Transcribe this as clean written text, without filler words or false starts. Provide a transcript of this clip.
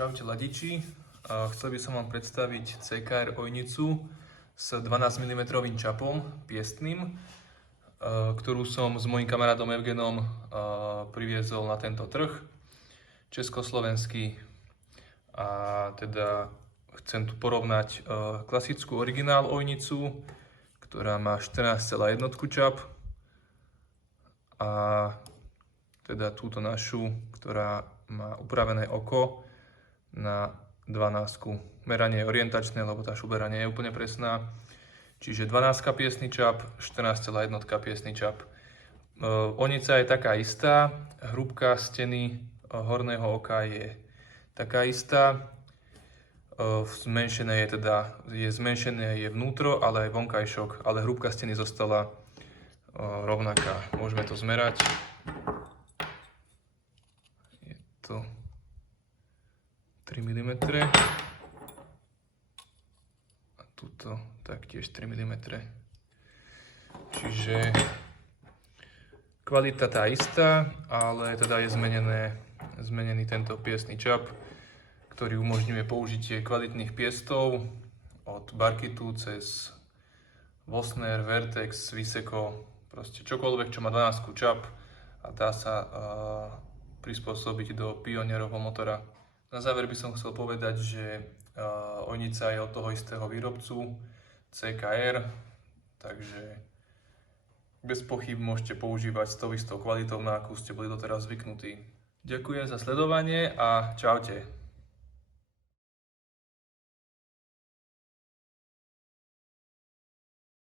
Čaute ladiči, chcel by som vám predstaviť CKR ojnicu s 12 mm čapom piestným, ktorú som s mojím kamarátom Evgenom priviezol na tento trh československý. A teda chcem tu porovnať klasickú originál ojnicu, ktorá má 14,1 čap, a teda túto našu, ktorá má upravené oko na 12. Meranie je orientačné, lebo tá šubera nie je úplne presná. Čiže 12 piesný čap, 14,1 piesný čap. Ojnica je taká istá, hrúbka steny horného oka je taká istá. Zmenšené je vnútro, ale aj vonkajšok, ale hrúbka steny zostala rovnaká. Môžeme to zmerať. Je to 3 mm a tuto taktiež 3 mm. Čiže kvalita tá istá, ale teda je zmenený tento piestny čap, ktorý umožňuje použitie kvalitných piestov od Barkitu cez Vosner, Vertex, Viseco, proste čokoľvek, čo má 12 čap a dá sa prispôsobiť do pionierovho motora. Na záver by som chcel povedať, že ojnica je od toho istého výrobcu CKR, takže bez pochyb môžete používať s tou istou kvalitou, na akú ste boli doteraz zvyknutí. Ďakujem za sledovanie a čaute.